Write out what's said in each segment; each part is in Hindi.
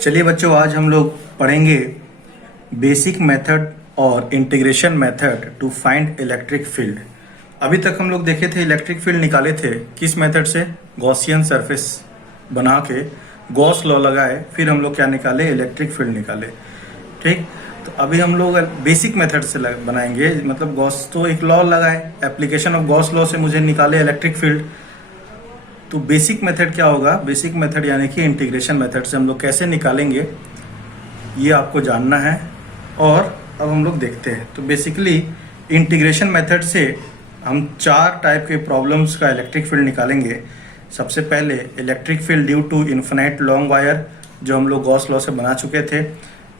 चलिए बच्चों, आज हम लोग पढ़ेंगे बेसिक मेथड और integration method to find electric field. अभी तक हम लोग देखे थे इलेक्ट्रिक फील्ड निकाले थे किस मेथड से, गॉसियन सरफेस बना के गॉस लॉ लगाए, फिर हम लोग क्या निकाले, इलेक्ट्रिक फील्ड निकाले। ठीक, तो अभी हम लोग बेसिक मेथड से बनाएंगे, मतलब गॉस तो एक लॉ लगाए, एप्लीकेशन ऑफ गॉस लॉ से मुझे निकाले इलेक्ट्रिक फील्ड। तो बेसिक मेथड क्या होगा, बेसिक मेथड यानी कि इंटीग्रेशन मेथड से हम लोग कैसे निकालेंगे ये आपको जानना है। और अब हम लोग देखते हैं। तो बेसिकली इंटीग्रेशन मेथड से हम 4 टाइप के प्रॉब्लम्स का इलेक्ट्रिक फील्ड निकालेंगे। सबसे पहले electric field due to infinite long wire, जो हम लोग गॉस लॉ से बना चुके थे।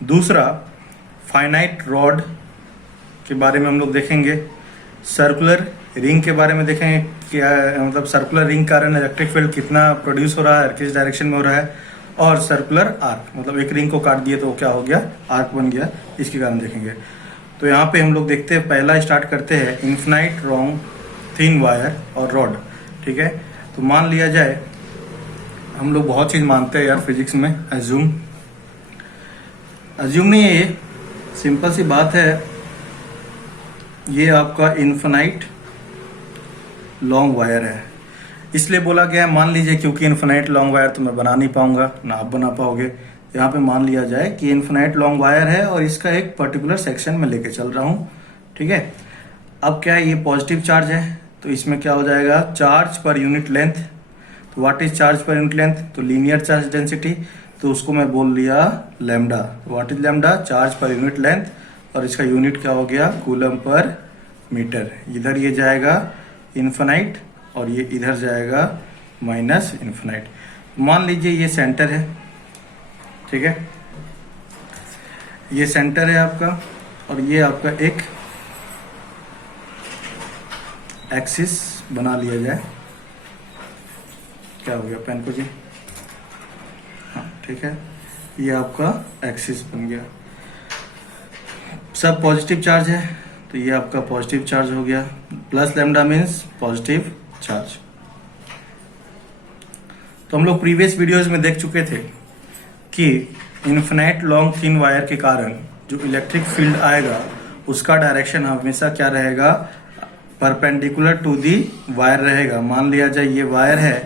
दूसरा फाइनाइट रॉड के बारे में हम लोग देखेंगे। सर्कुलर रिंग के बारे में देखेंगे, क्या मतलब सर्कुलर रिंग के कारण इलेक्ट्रिक फील्ड कितना प्रोड्यूस हो रहा है, किस डायरेक्शन में हो रहा है। और सर्कुलर आर्क, मतलब एक रिंग को काट दिए तो क्या हो गया, आर्क बन गया, इसके कारण देखेंगे। तो यहाँ पे हम लोग देखते हैं, पहला स्टार्ट करते हैं इन्फिनाइट लॉन्ग थिन वायर और रॉड। ठीक है, तो मान लिया जाए, हम लोग बहुत चीज़ मानते हैं यार फिजिक्स में, अज्यूम नहीं है, ये सिंपल सी बात है। ये आपका इन्फिनाइट लॉन्ग वायर है, इसलिए बोला गया है मान लीजिए, क्योंकि इन्फिनाइट लॉन्ग वायर तो मैं बना नहीं पाऊंगा, ना आप बना पाओगे। यहाँ पे मान लिया जाए कि इन्फिनाइट लॉन्ग वायर है और इसका एक पर्टिकुलर सेक्शन में लेके चल रहा हूँ। ठीक है, अब क्या है, ये पॉजिटिव चार्ज है, तो इसमें क्या हो जाएगा, चार्ज पर यूनिट लेंथ। तो what is charge per unit length, तो लीनियर चार्ज डेंसिटी, तो उसको मैं बोल लिया lambda. What is lambda, charge per unit length, और इसका यूनिट क्या हो गया, कूलम पर मीटर। इधर ये जाएगा इन्फिनाइट और ये इधर जाएगा माइनस इन्फिनाइट। मान लीजिए ये सेंटर है, ठीक है, ये सेंटर है आपका, और ये आपका एक एक्सिस बना लिया जाए। क्या हो गया, पेन को जी, हाँ ठीक है, ये आपका एक्सिस बन गया। सब पॉजिटिव चार्ज है, तो ये आपका पॉजिटिव चार्ज हो गया, plus lambda means positive charge. तो हम लोग प्रीवियस वीडियोस में देख चुके थे कि इन्फिनाइट लॉन्ग थिन वायर के कारण जो इलेक्ट्रिक फील्ड आएगा उसका डायरेक्शन हमेशा क्या रहेगा, परपेंडिकुलर टू दी वायर रहेगा। मान लिया जाए ये वायर है,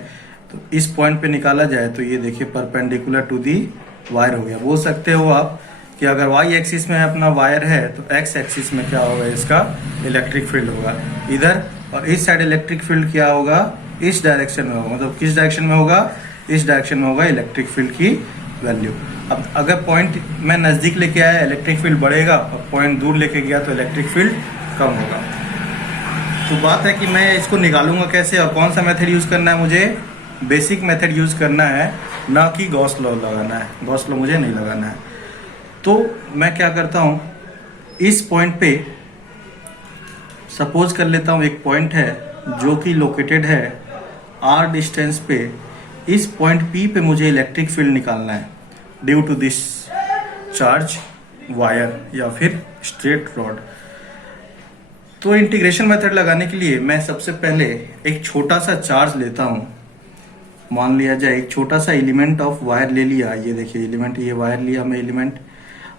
तो इस पॉइंट पे निकाला जाए तो ये देखिए परपेंडिकुलर टू दी वायर हो गया। बोल सकते हो आप कि अगर वाई एक्सिस में अपना वायर है तो एक्स एक्सिस में क्या होगा, इसका इलेक्ट्रिक फील्ड होगा इधर, और इस साइड इलेक्ट्रिक फील्ड क्या होगा, इस डायरेक्शन में होगा। मतलब किस डायरेक्शन में होगा, इस डायरेक्शन में होगा इलेक्ट्रिक फील्ड की वैल्यू। अब अगर पॉइंट मैं नज़दीक लेके आया इलेक्ट्रिक फील्ड बढ़ेगा, और पॉइंट दूर लेके गया तो इलेक्ट्रिक फील्ड कम होगा। तो बात है कि मैं इसको निकालूंगा कैसे, और कौन सा मेथड यूज़ करना है, मुझे बेसिक मेथड यूज़ करना है, ना कि गॉस लॉ लगाना है। गॉस लॉ मुझे नहीं लगाना है। तो मैं क्या करता हूँ, इस पॉइंट पे सपोज कर लेता हूँ एक पॉइंट है जो कि लोकेटेड है r डिस्टेंस पे। इस पॉइंट P पे मुझे इलेक्ट्रिक फील्ड निकालना है due to this charge wire या फिर स्ट्रेट रॉड। तो इंटीग्रेशन मेथड लगाने के लिए मैं सबसे पहले एक छोटा सा चार्ज लेता हूँ। मान लिया जाए एक छोटा सा एलिमेंट ऑफ वायर ले लिया, ये देखिए एलिमेंट, ये वायर लिया मैं एलिमेंट,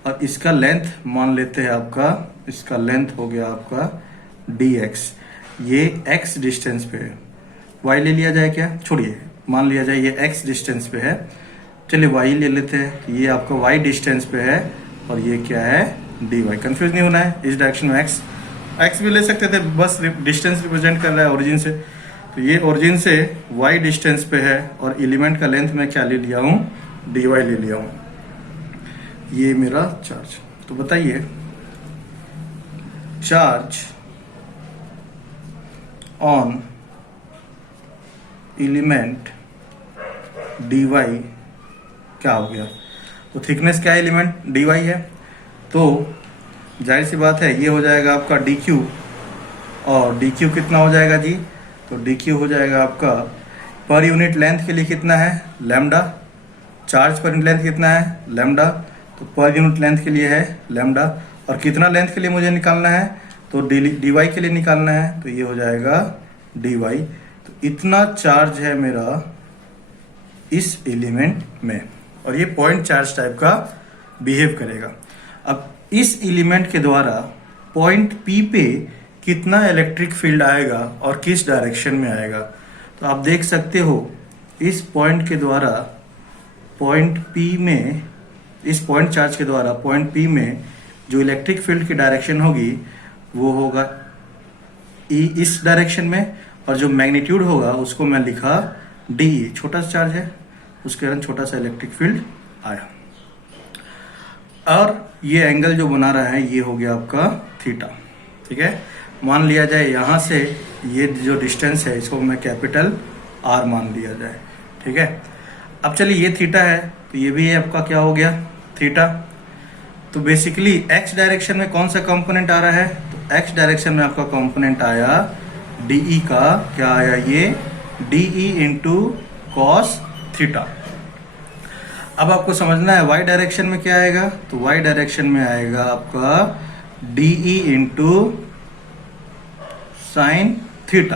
और इसका लेंथ मान लेते हैं आपका, इसका लेंथ हो गया आपका dx, ये x डिस्टेंस पे है। y ले लिया जाए क्या, छोड़िए, मान लिया जाए ये x डिस्टेंस पे है, चलिए y ले लेते हैं, ये आपका y डिस्टेंस पे है, और ये क्या है dy। कंफ्यूज नहीं होना है, इस डायरेक्शन में x भी ले सकते थे, बस डिस्टेंस रिप्रेजेंट कर रहा है ओरिजिन से। तो ये ओरिजिन से y डिस्टेंस पे है, और एलिमेंट का लेंथ मैं क्या ले लिया हूँ, dy ले लिया हूँ। ये मेरा चार्ज। तो बताइए, चार्ज ऑन एलिमेंट dy क्या हो गया, तो थिकनेस क्या है, एलिमेंट dy है, तो जाहिर सी बात है ये हो जाएगा आपका dq, और dq कितना हो जाएगा जी, तो dq हो जाएगा आपका पर यूनिट लेंथ के लिए कितना है, lambda. Charge per unit length कितना है, लैम्डा, तो पर यूनिट लेंथ के लिए है लैम्डा। और कितना लेंथ के लिए मुझे निकालना है, तो dy के लिए निकालना है, तो ये हो जाएगा dy। तो इतना चार्ज है मेरा इस एलिमेंट में। और ये पॉइंट चार्ज टाइप का बिहेव करेगा। अब इस एलिमेंट के द्वारा पॉइंट P पे कितना इलेक्ट्रिक फील्ड आएगा और किस डायरेक्शन में आएगा, तो आप देख सकते हो इस पॉइंट के द्वारा पॉइंट P में, इस पॉइंट चार्ज के द्वारा पॉइंट P में जो इलेक्ट्रिक फील्ड की डायरेक्शन होगी वो होगा E इस डायरेक्शन में, और जो मैग्नीट्यूड होगा उसको मैं लिखा DE, छोटा सा चार्ज है उसके कारण छोटा सा इलेक्ट्रिक फील्ड आया। और ये एंगल जो बना रहा है ये हो गया आपका थीटा, ठीक है। मान लिया जाए यहाँ से ये जो डिस्टेंस है इसको मैं कैपिटल R मान लिया जाए, ठीक है। अब चलिए ये थीटा है तो ये भी आपका क्या हो गया थीटा। तो बेसिकली x डायरेक्शन में कौन सा कंपोनेंट आ रहा है, तो x डायरेक्शन में आपका कंपोनेंट आया DE का, क्या आया ये DE इंटू कॉस थीटा। अब आपको समझना है y डायरेक्शन में क्या आएगा, तो y डायरेक्शन में आएगा आपका DE इंटू साइन थीटा।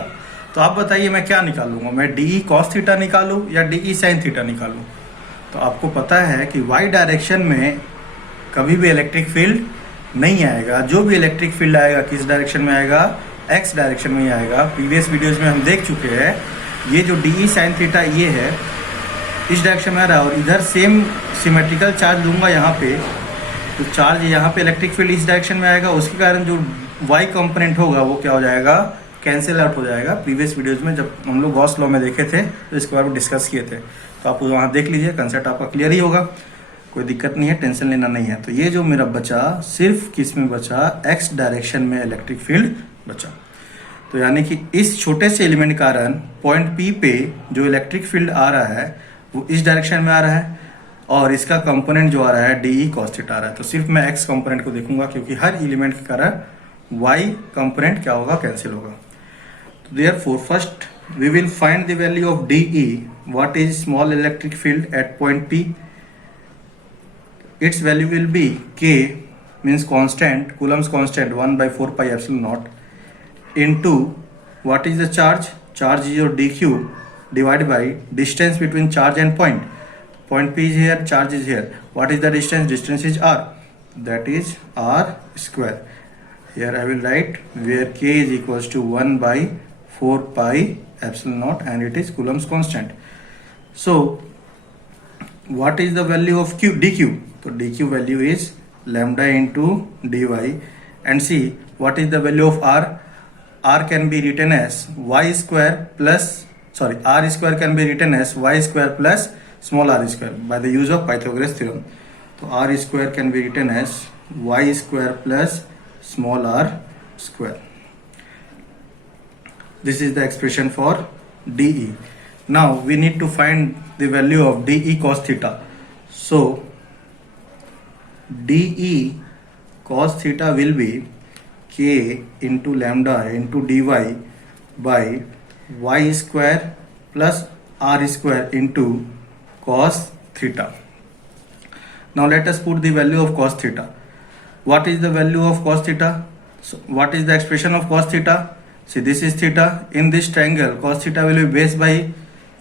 तो आप बताइए मैं क्या निकालूंगा, मैं DE कॉस थीटा निकालूं या DE साइन थीटा निकालूं। तो आपको पता है कि y डायरेक्शन में कभी भी इलेक्ट्रिक फील्ड नहीं आएगा, जो भी इलेक्ट्रिक फील्ड आएगा किस डायरेक्शन में आएगा, x डायरेक्शन में ही आएगा। प्रीवियस वीडियोस में हम देख चुके हैं ये जो DE साइन थीटा ये है इस डायरेक्शन में आ रहा है, और इधर सेम सिमेट्रिकल चार्ज लूंगा यहाँ पे, तो चार्ज यहाँ पे इलेक्ट्रिक फील्ड इस डायरेक्शन में आएगा, उसके कारण जो y कंपोनेंट होगा वो क्या हो जाएगा, कैंसिल आउट हो जाएगा। प्रीवियस वीडियोस में जब हम लोग गॉस लॉ में देखे थे तो इसके बारे में डिस्कस किए थे, तो आप वहाँ देख लीजिए, कंसेप्ट आपका क्लियर ही होगा, कोई दिक्कत नहीं है, टेंशन लेना नहीं है। तो ये जो मेरा बचा सिर्फ किस में बचा, x डायरेक्शन में इलेक्ट्रिक फील्ड बचा। तो यानी कि इस छोटे से एलिमेंट के कारण पॉइंट P पे जो इलेक्ट्रिक फील्ड आ रहा है वो इस डायरेक्शन में आ रहा है, और इसका कंपोनेंट जो आ रहा है DE cos थीटा आ रहा है। तो सिर्फ मैं x कंपोनेंट को देखूंगा क्योंकि हर एलिमेंट के कारण y कंपोनेंट क्या होगा, कैंसिल होगा। तो therefore first we will find the value of DE, what is small electric field at point P। its value will be K means constant, Coulomb's constant 1/4 pi epsilon naught into what is the charge, charge is your dq divided by distance between charge and point. Point P is here, charge is here. What is the distance? Distance is r, that is r square. Here I will write where K is equals to 1/4 pi epsilon naught and it is Coulomb's constant. So what is the value of dq? So dq value is lambda into dy, and see what is the value of r. R can be written as y square plus, sorry, r square can be written as y square plus small r square by the use of Pythagoras theorem. So r square can be written as y square plus small r square. This is the expression for DE. Now we need to find the value of DE cos theta. So DE cos theta will be K into lambda into dy by y square plus r square into cos theta. Now let us put the value of cos theta. What is the value of cos theta? So what is the expression of cos theta? See, this is theta. In this triangle cos theta will be base by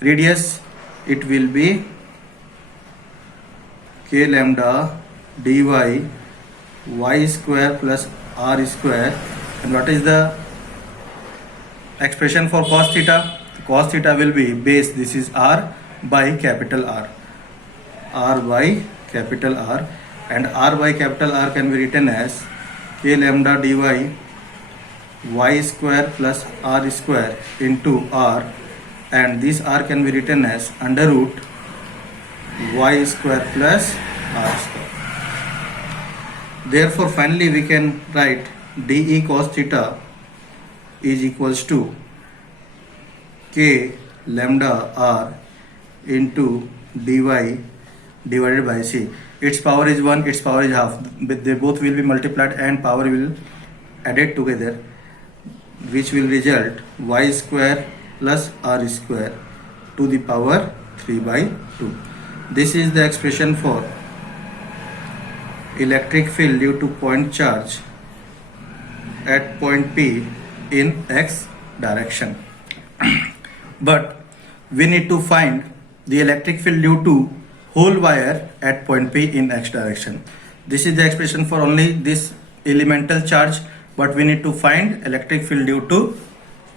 radius, it will be K lambda dy y square plus r square. And what is the expression for cos theta? Cos theta will be base, this is r by capital R, r by capital R, and r by capital R can be written as K lambda dy y square plus r square into r, and this r can be written as under root y square plus r square. Therefore finally we can write DE cos theta is equals to K lambda r into dy divided by c. Its power is 1, its power is half, but they both will be multiplied and power will added together, which will result y square plus r square to the power 3/2. This is the expression for electric field due to point charge at point P in x direction. But we need to find the electric field due to whole wire at point P in x direction. This is the expression for only this elemental charge, but we need to find electric field due to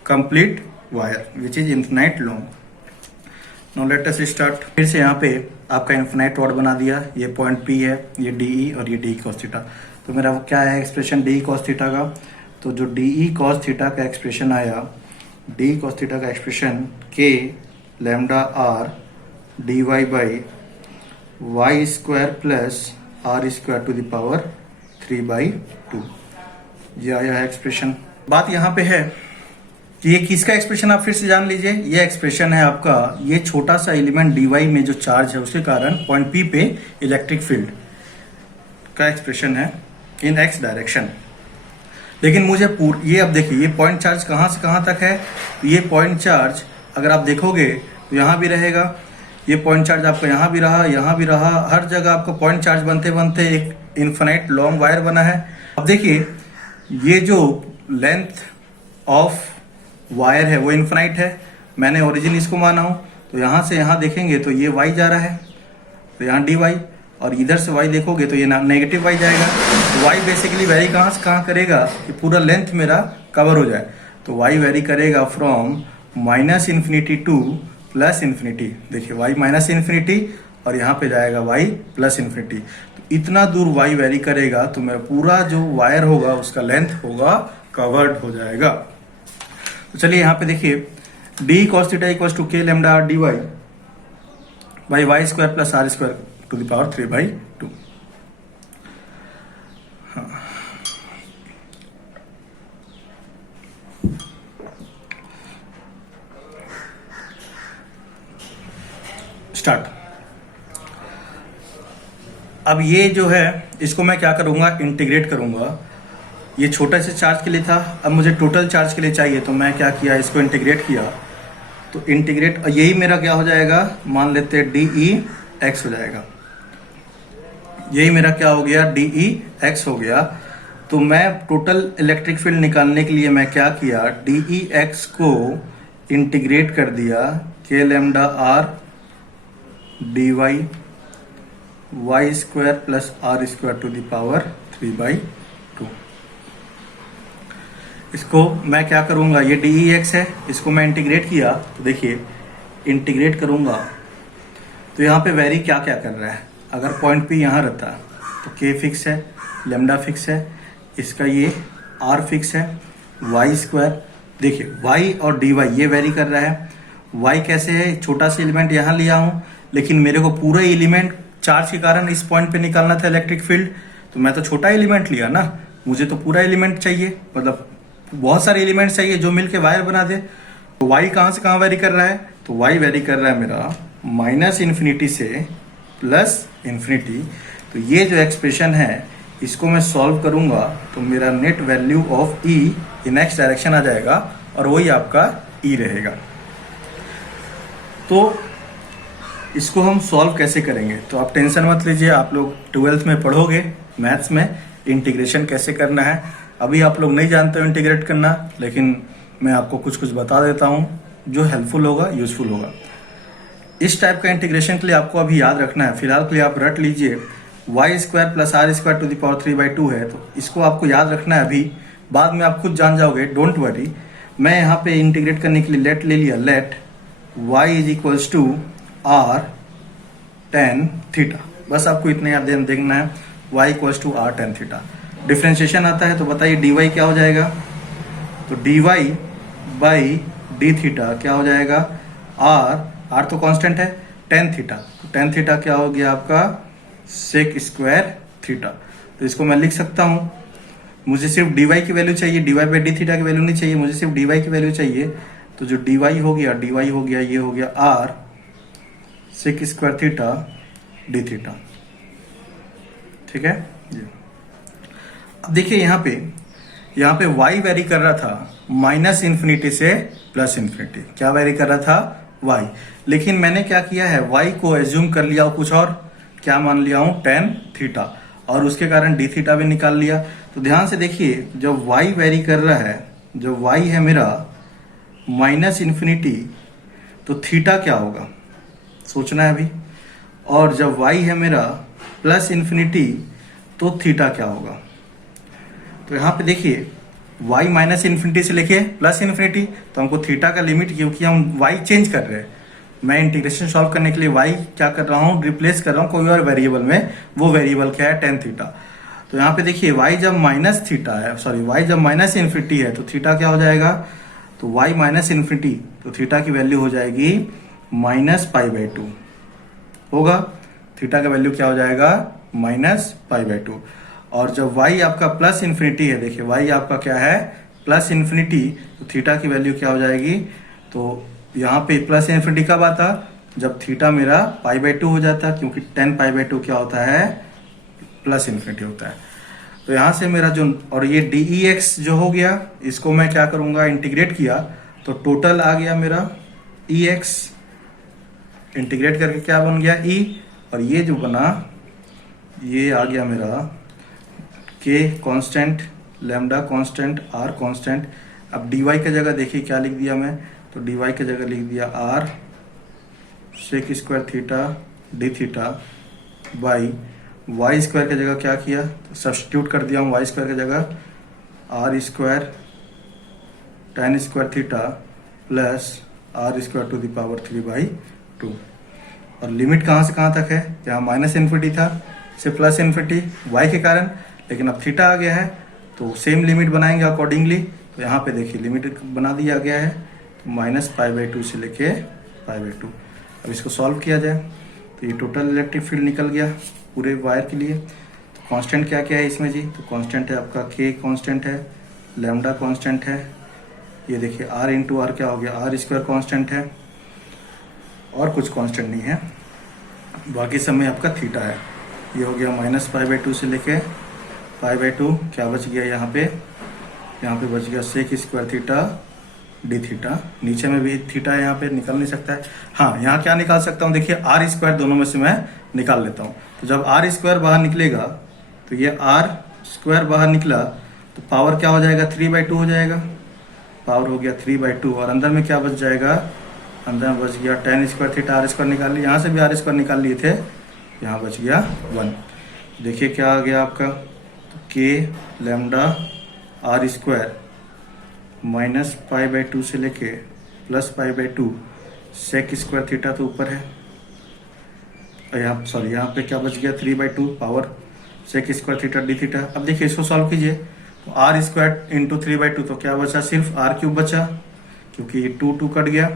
complete wire which is infinite long. Now let us start. फिर से यहाँ पे आपका इन्फिनाइट रॉड बना दिया, ये पॉइंट P है, ये DE और ये DE cos थीटा। तो मेरा क्या है एक्सप्रेशन DE cos थीटा का? तो जो DE cos थीटा का एक्सप्रेशन आया, DE cos थीटा का expression K lambda R dy by y square plus r square to the power 3/2, ये आया है एक्सप्रेशन। बात यहाँ पे है कि ये किसका एक्सप्रेशन आप फिर से जान लीजिए, ये एक्सप्रेशन है आपका ये छोटा सा एलिमेंट dy में जो चार्ज है उसके कारण पॉइंट P पे इलेक्ट्रिक फील्ड का एक्सप्रेशन है इन x डायरेक्शन। लेकिन मुझे ये अब देखिए ये पॉइंट चार्ज कहाँ से कहाँ तक है, ये पॉइंट चार्ज अगर आप देखोगे तो यहाँ भी रहेगा, ये पॉइंट चार्ज आपका यहाँ भी रहा, यहाँ भी रहा, हर जगह आपको पॉइंट चार्ज बनते बनते एक इन्फिनाइट लॉन्ग वायर बना है। अब देखिए ये जो लेंथ ऑफ वायर है वो इन्फिनाइट है, मैंने ओरिजिन इसको माना हूँ, तो यहाँ से यहाँ देखेंगे तो ये y जा रहा है, तो यहाँ dy, और इधर से y देखोगे तो ये नेगेटिव y जाएगा। तो y बेसिकली वेरी कहाँ से कहाँ करेगा कि पूरा लेंथ मेरा कवर हो जाए, तो y वेरी करेगा from minus infinity two plus infinity. देखिए y माइनस इन्फिनिटी और यहाँ पे जाएगा y प्लस इन्फिनिटी, तो इतना दूर y वेरी करेगा तो मेरा पूरा जो वायर होगा उसका लेंथ होगा कवर्ड हो जाएगा। तो चलिए यहाँ पे देखिए d cos theta equals to k lambda r dy by y square plus r square to the power 3/2। Start. अब ये जो है इसको मैं क्या करूंगा, इंटीग्रेट करूंगा। ये छोटा से चार्ज के लिए था, अब मुझे टोटल चार्ज के लिए चाहिए, तो मैं क्या किया, इसको इंटीग्रेट किया। तो इंटीग्रेट यही मेरा क्या हो जाएगा, मान लेते हैं DE x हो जाएगा, यही मेरा क्या हो गया DE x हो गया। तो मैं टोटल इलेक्ट्रिक फील्ड निकालने के लिए मैं क्या किया, DE x को इंटीग्रेट कर दिया k lambda r dy y square plus r square to the power 3/2। इसको मैं क्या करूंगा, ये DEX है, इसको मैं इंटीग्रेट किया, तो देखिए इंटीग्रेट करूंगा तो यहाँ पे वेरी क्या क्या कर रहा है। अगर पॉइंट P यहाँ रहता तो K फिक्स है, लेमडा फिक्स है, इसका ये R फिक्स है, वाई स्क्वायर देखिए y और dy ये वेरी कर रहा है। y कैसे है, छोटा सा एलिमेंट यहाँ लिया हूँ, लेकिन मेरे को पूरा एलिमेंट चार्ज के कारण इस पॉइंट पे निकालना था इलेक्ट्रिक फील्ड, तो मैं तो छोटा एलिमेंट लिया ना, मुझे तो पूरा एलिमेंट चाहिए, मतलब बहुत सारे एलिमेंट चाहिए जो मिलके वायर बना दे। तो y कहाँ से कहाँ वेरी कर रहा है, तो y वेरी कर रहा है मेरा माइनस इन्फिनिटी से प्लस इन्फिनिटी। तो ये जो एक्सप्रेशन है इसको मैं सॉल्व करूंगा तो मेरा net value of E in x direction आ जाएगा और वही आपका E रहेगा। तो इसको हम सॉल्व कैसे करेंगे, तो आप टेंशन मत लीजिए, आप लोग 12th में पढ़ोगे मैथ्स में इंटीग्रेशन कैसे करना है। अभी आप लोग नहीं जानते हो इंटीग्रेट करना, लेकिन मैं आपको कुछ कुछ बता देता हूँ जो हेल्पफुल होगा, यूजफुल होगा। इस टाइप का इंटीग्रेशन के लिए आपको अभी याद रखना है, फिलहाल के लिए आप रट लीजिए y square plus r square to the power 3/2 है, तो इसको आपको याद रखना है। अभी बाद में आप खुद जान जाओगे, डोंट वरी। मैं यहाँ पे इंटीग्रेट करने के लिए लेट ले लिया, let y is equals to r tan theta, बस आपको इतना याद देखना है, y equals to r tan theta. Differentiation आता है तो बताइए dy क्या हो जाएगा, तो dy बाई डी थीटा क्या हो जाएगा, r तो कांस्टेंट है, tan थीटा, तो tan थीटा क्या हो गया आपका सेक स्क्वायर थीटा। तो इसको मैं लिख सकता हूँ, मुझे सिर्फ dy की वैल्यू चाहिए, dy बाई डी थीटा की वैल्यू नहीं चाहिए, मुझे सिर्फ dy की वैल्यू चाहिए। तो जो dy हो गया ये हो गया r sec square theta d theta, ठीक है जी। अब देखिए यहाँ पे y वेरी कर रहा था माइनस इन्फिनिटी से प्लस इन्फिनिटी, क्या वेरी कर रहा था y, लेकिन मैंने क्या किया है y को एज्यूम कर लिया कुछ और, क्या मान लिया हूँ tan थीटा, और उसके कारण डी थीटा भी निकाल लिया। तो ध्यान से देखिए जब y वेरी कर रहा है, जब y है मेरा माइनस इन्फिनिटी, तो थीटा क्या होगा सोचना है अभी, और जब y है मेरा प्लस इन्फिनिटी तो थीटा क्या होगा। तो यहाँ पे देखिए y माइनस इन्फिनिटी से लेके प्लस इन्फिनिटी, तो हमको थीटा का लिमिट, क्योंकि हम y चेंज कर रहे हैं, मैं इंटीग्रेशन सॉल्व करने के लिए y क्या कर रहा हूँ, रिप्लेस कर रहा हूँ कोई और वेरिएबल में। वो वेरिएबल क्या है, टेन थीटा। तो यहाँ पे देखिए y जब माइनस थीटा है, सॉरी y जब माइनस इन्फिनिटी है तो थीटा क्या हो जाएगा, तो y माइनस इन्फिनिटी तो थीटा की वैल्यू हो जाएगी माइनस पाई बाई टू होगा। थीटा का वैल्यू क्या हो जाएगा, माइनस पाई बाई टू। और जब y आपका प्लस इन्फिनिटी है, देखिए y आपका क्या है, प्लस इन्फिनिटी, तो थीटा की वैल्यू क्या हो जाएगी, तो यहाँ पे प्लस इन्फिनिटी कब आता, जब थीटा मेरा पाई बाई टू हो जाता है, क्योंकि टेन पाई बाई टू क्या होता है, प्लस इन्फिनिटी होता है। तो यहाँ से मेरा जो, और ये डी ई एक्स जो हो गया, इसको मैं क्या करूँगा, इंटीग्रेट किया तो टोटल आ गया मेरा ई एक्स, इंटीग्रेट करके क्या बन गया ई, और ये जो बना ये आ गया मेरा k constant, lambda constant, r constant. अब डी वाई की जगह देखिए क्या लिख दिया मैं, तो डी वाई की जगह लिख दिया r sec square theta d theta by y square की जगह क्या किया, तो सब्स्टिट्यूट कर दिया हूँ वाई स्क्वायर की जगह r square tan square theta plus r square to the power 3/2। और लिमिट कहाँ से कहाँ तक है, यहाँ माइनस इन्फिनिटी था से प्लस इन्फिनिटी वाई के कारण, लेकिन अब थीटा आ गया है तो सेम लिमिट बनाएंगे अकॉर्डिंगली। तो यहाँ पे देखिए लिमिट बना दिया गया है, तो माइनस पाई बाई टू से लेके पाई बाई टू। अब इसको सॉल्व किया जाए तो ये टोटल इलेक्ट्रिक फील्ड निकल गया पूरे वायर के लिए। तो कांस्टेंट क्या क्या है इसमें जी, तो कांस्टेंट है आपका के कांस्टेंट है, लैम्डा कांस्टेंट है, ये देखिए आर इंटू आर क्या हो गया, आर स्क्वायर कांस्टेंट है, और कुछ कांस्टेंट नहीं है, बाकी सब में आपका थीटा है। ये हो गया माइनस पाई बाई टू से लेके पाई बाई टू, क्या बच गया यहाँ पे बच गया sec square theta d theta, नीचे में भी थीटा है, यहाँ पे निकल नहीं सकता है। हाँ, यहाँ क्या निकाल सकता हूँ, देखिए आर स्क्वायर दोनों में से मैं निकाल लेता हूँ। तो जब आर स्क्वायर बाहर निकलेगा तो ये आर स्क्वायर बाहर निकला तो पावर क्या हो जाएगा, 3/2 हो जाएगा, पावर हो गया 3/2। और अंदर में क्या बच जाएगा, अंदर में बच गया tan square theta, r square निकाल लिया, यहाँ से भी आर स्क्वायर निकाल लिए थे, यहाँ बच गया 1। देखिए क्या आ गया आपका, तो k lambda r square minus pi by two से लेके plus pi by two sec square theta तो ऊपर है, और यहाँ सॉरी यहाँ पे क्या बच गया 3/2 power sec square theta d theta. अब देखिए इसको सॉल्व कीजिए, तो आर स्क्वायर इंटू 3/2 तो क्या बचा, सिर्फ आर क्यूब बचा, क्योंकि 2 कट गया।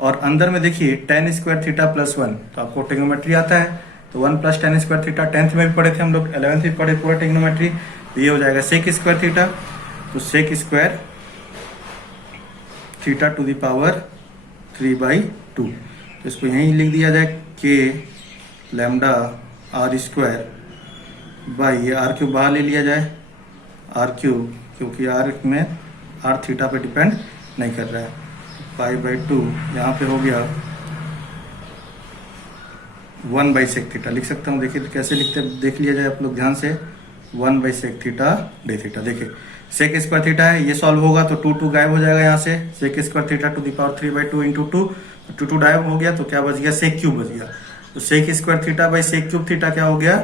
और अंदर में देखिए टेन स्क्वायर थीटा प्लस 1, तो आपको टेक्नोमेट्री आता है, तो 1 plus ten square theta 10th में भी पढ़े थे हम लोग, 11th में पढ़े पूरा टेक्नोमेट्री। तो ये हो जाएगा सेक स्क्वायर थीटा, तो sec square theta to the power 3/2। तो इसको यहीं लिख दिया जाए k lambda r square by, ये आर क्यूब बाहर ले लिया जाए, आर क्यूब, क्योंकि आर में आर थीटा पे डिपेंड नहीं कर रहा है, पाई बाई टू, यहाँ पे हो गया 1/sec थीटा लिख सकता हूँ। देखिए कैसे लिखते देख लिया जाए आप लोग ध्यान से, 1/sec थीटा डी थीटा। देखिए सेक स्क्वायर थीटा है, ये सॉल्व होगा तो 2 गायब हो जाएगा यहाँ से, sec square theta to the power 3/2 into 2 गायब हो गया, तो क्या बच गया, सेक क्यूब बच गया। तो sec square theta by sec cube theta क्या हो गया,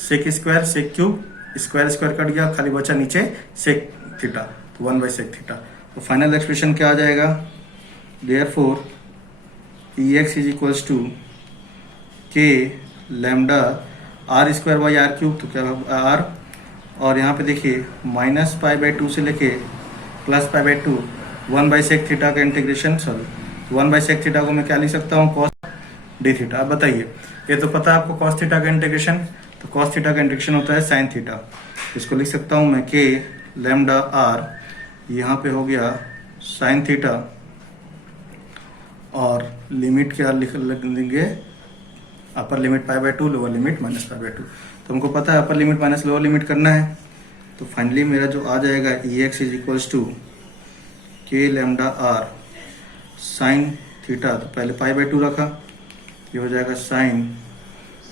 sec square sec cube, square square cut गया, खाली बचा नीचे सेक थीटा, तो 1/sec थीटा। तो फाइनल एक्सप्रेशन क्या आ जाएगा, therefore E x is equals to k lambda r square by r cube, तो क्या आर, और यहाँ पे देखिए माइनस पाई बाई टू से लेके plus pi by to, 1/sec theta का इंटीग्रेशन, सॉरी 1/sec थीटा को मैं क्या लिख सकता हूँ, कॉस डी थीटा। अब बताइए, ये तो पता है आपको कॉस थीटा का इंटीग्रेशन, तो कॉस थीटा का इंटीग्रेशन होता है साइन थीटा, इसको लिख सकता हूँ मैं के लैम्डा आर, यहाँ पे हो गया साइन थीटा, और लिमिट क्या लिख लेंगे, upper limit pi by to, lower limit minus pi by to. तो हमको पता है upper limit minus lower limit करना है, तो फाइनली मेरा जो आ जाएगा ई x is equals to k lambda are sine theta, तो पहले पाई बाई टू रखा, ये हो जाएगा sine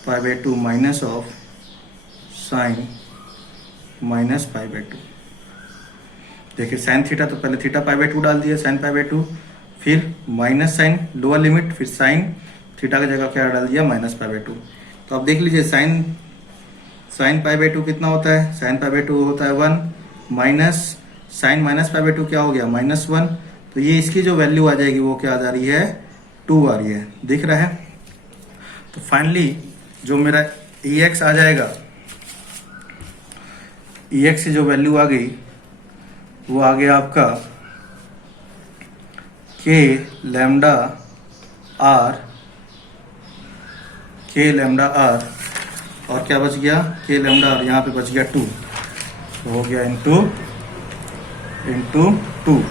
pi by to minus of sine minus pi by to. देखिए साइन थीटा, तो पहले थीटा पाई बाई टू डाल दिया, साइन पाई बाई टू, फिर माइनस साइन लोअर लिमिट, फिर साइन थीटा की जगह क्या डाल दिया, -π/2। तो अब देख लीजिए साइन π/2 कितना होता है, साइन π/2 होता है 1, माइनस साइन -π/2 क्या हो गया, -1। तो ये इसकी जो वैल्यू आ जाएगी वो क्या आ जा रही है, 2 आ रही है, दिख रहा है। तो फाइनली जो मेरा EX आ जाएगा, EX की जो वैल्यू आ गई वो आ गया आपका k लैम्डा r, और क्या बच गया, k लैम्डा r, यहाँ पे बच गया 2, तो हो गया इंटू 2।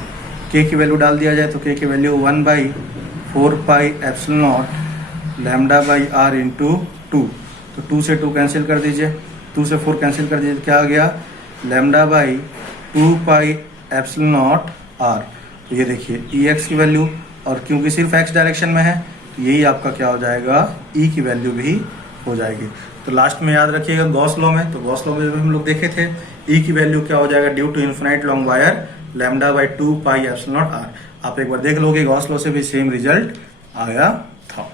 k की वैल्यू डाल दिया जाए तो k की value 1/4πε0 lambda by r into 2। तो 2 से 2 कैंसिल कर दीजिए, 2 से 4 कैंसिल कर दीजिए, क्या आ गया, लैम्डा बाई 2πε0 r। तो ये देखिए EX की वैल्यू, और क्योंकि सिर्फ x डायरेक्शन में है यही आपका क्या हो जाएगा, E की वैल्यू भी हो जाएगी। तो लास्ट में याद रखिएगा गॉस लॉ में, तो गॉस लॉ में हम लोग देखे थे E की वैल्यू क्या हो जाएगा, due to infinite long wire lambda by 2πε0 r। आप एक बार देख लोगे गॉस लॉ से भी सेम रिजल्ट आया था,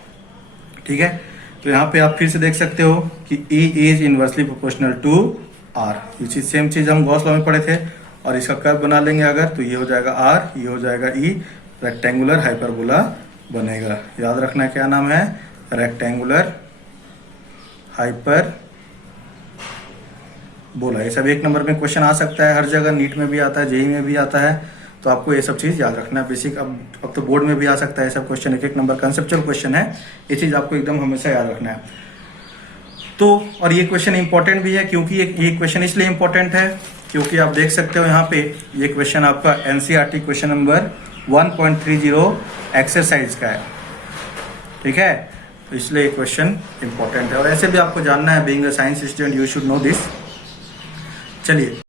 ठीक है। तो यहाँ पे आप फिर से देख सकते हो कि E is inversely proportional to R। ये चीज सेम चीज हम गॉस लॉ में पढ़े थे, और इसका कर्व बना लेंगे अगर, तो ये हो जाएगा R, ये हो जाएगा E, रेक्टेंगुलर हाइपरबोला बनेगा। याद रखना क्या नाम है, रेक्टेंगुलर हाइपरबोला। ये सब 1 नंबर में क्वेश्चन आ सकता है, हर जगह नीट में भी आता है, जेईई में भी आता है, तो आपको ये सब चीज याद रखना है बेसिक। अब तो बोर्ड में भी आ सकता है सब क्वेश्चन, 1 नंबर कंसेप्चुअल क्वेश्चन है, ये चीज आपको एकदम हमेशा याद रखना है। तो और ये क्वेश्चन इंपॉर्टेंट भी है, क्योंकि ये क्वेश्चन इसलिए इंपॉर्टेंट है क्योंकि आप देख सकते हो यहाँ पे ये क्वेश्चन आपका NCERT क्वेश्चन नंबर 1.30 एक्सरसाइज का है, ठीक है। तो इसलिए क्वेश्चन इंपॉर्टेंट है, और ऐसे भी आपको जानना है, being a science student you should know this. चलिए